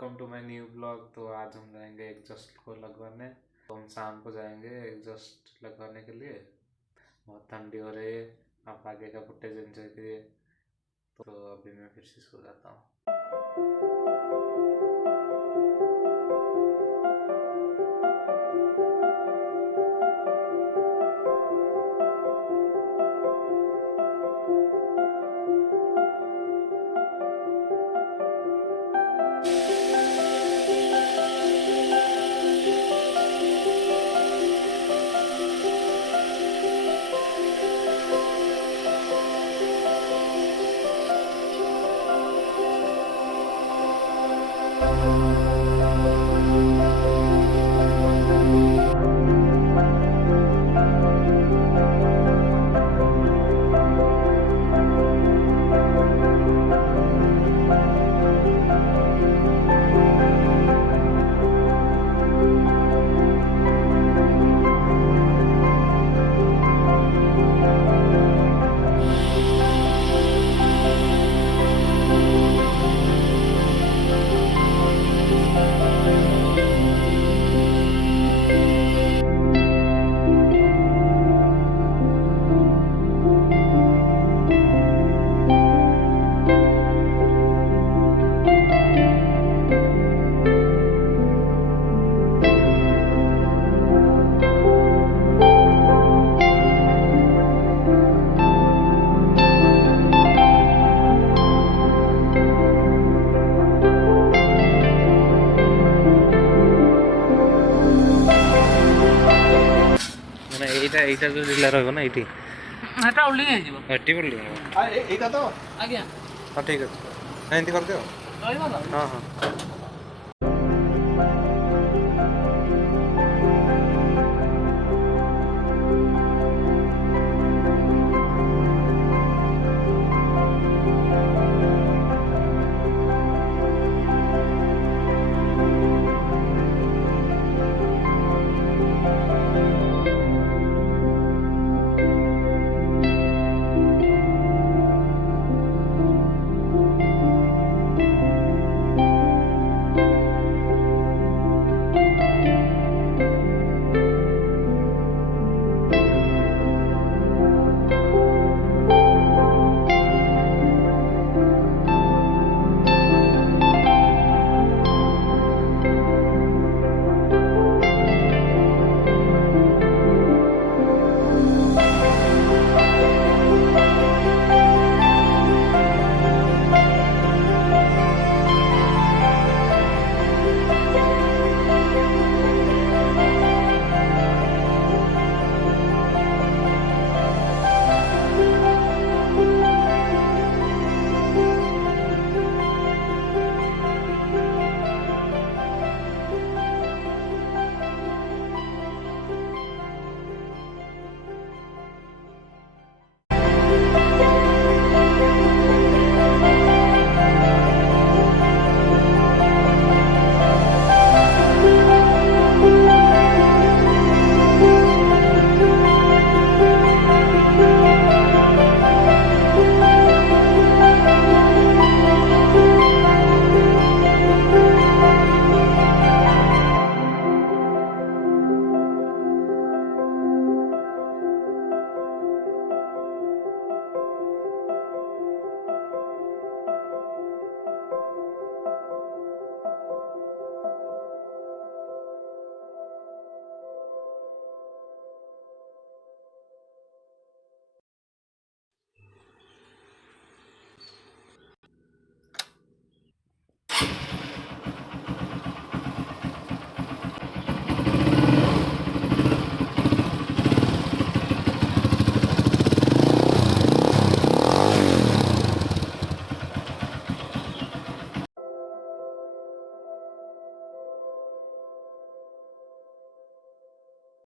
Welcome to my new blog. तो आज हम जाएंगे एग्जॉस्ट को लगवाने। तो हम शाम को जाएंगे एग्जॉस्ट लगवाने के लिए। बहुत ठंडी हो रही है, आप आगे का फुटेज एंजॉय करिए। तो अभी मैं फिर से सो जाता हूँ। এইটা এইটা जो ढिला रहबो ना एठी এটা উল্লি যাইଯିବ एठी बोल आ एटा तो ଆଜ୍ଞା हां ठीक है एंती कर दियो। ରହିବ ତ हां हां